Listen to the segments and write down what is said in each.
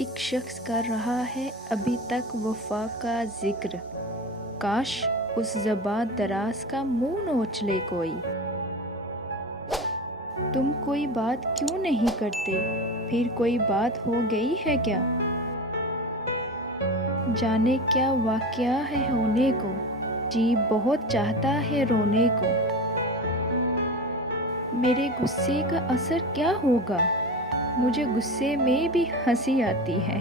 ایک شخص کر رہا ہے ابھی تک وفا کا ذکر، کاش اس زباں دراز کا منہ نوچ لے کوئی۔ تم کوئی بات کیوں نہیں کرتے، پھر کوئی بات ہو گئی ہے کیا؟ جانے کیا واقعہ ہے ہونے کو، جی بہت چاہتا ہے رونے کو۔ میرے غصے کا اثر کیا ہوگا، مجھے غصے میں بھی ہنسی آتی ہے۔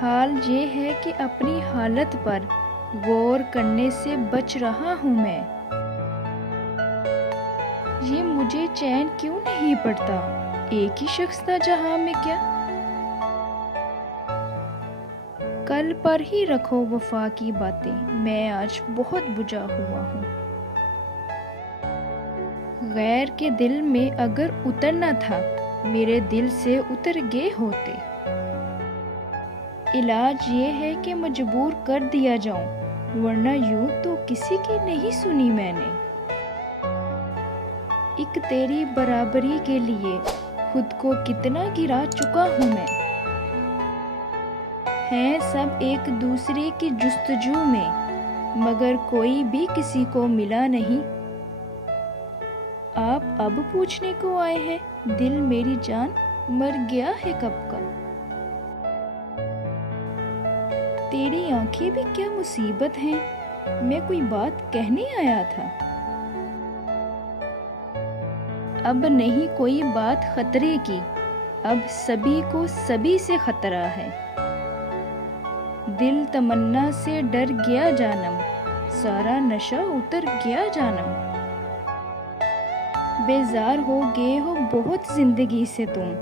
حال یہ ہے کہ اپنی حالت پر غور کرنے سے بچ رہا ہوں میں۔ یہ مجھے چین کیوں نہیں پڑتا، ایک ہی شخص تھا جہاں میں کیا؟ کل پر ہی رکھو وفا کی باتیں، میں آج بہت بجھا ہوا ہوں۔ غیر کے دل میں اگر اترنا تھا، میرے دل سے اتر گئے ہوتے۔ علاج یہ ہے کہ مجبور کر دیا جاؤں، ورنہ یوں تو کسی کی نہیں سنی میں نے۔ ایک تیری برابری کے لیے خود کو کتنا گرا چکا ہوں میں۔ ہیں سب ایک دوسرے کی جستجو میں، مگر کوئی بھی کسی کو ملا نہیں۔ آپ اب پوچھنے کو آئے ہیں، دل میری جان مر گیا ہے کب کا۔ تیری آنکھیں بھی کیا مصیبت ہیں، میں کوئی بات کہنے آیا تھا۔ اب نہیں کوئی بات خطرے کی، اب سبھی کو سبھی سے خطرہ ہے۔ دل تمنا سے ڈر گیا جانم، سارا نشہ اتر گیا جانم۔ بیزار ہو گئے ہو بہت زندگی سے تم،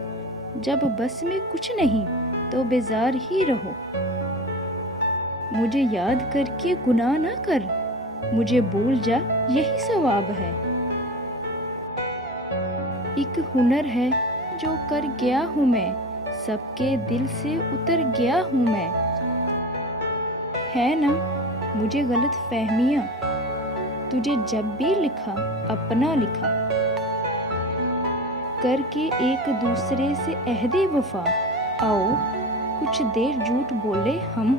جب بس میں کچھ نہیں تو بیزار ہی رہو۔ مجھے یاد کر کے گناہ نہ کر، مجھے بھول جا یہی ثواب ہے۔ ایک ہنر ہے جو کر گیا ہوں میں، سب کے دل سے اتر گیا ہوں میں۔ ہے نا مجھے غلط فہمیاں، تجھے جب بھی لکھا اپنا لکھا۔ کر کے ایک دوسرے سے عہد وفا، آؤ کچھ دیر جھوٹ بولے ہم۔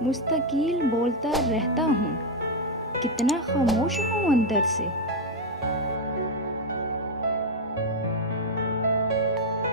مستقل بولتا رہتا ہوں، کتنا خاموش ہوں اندر سے۔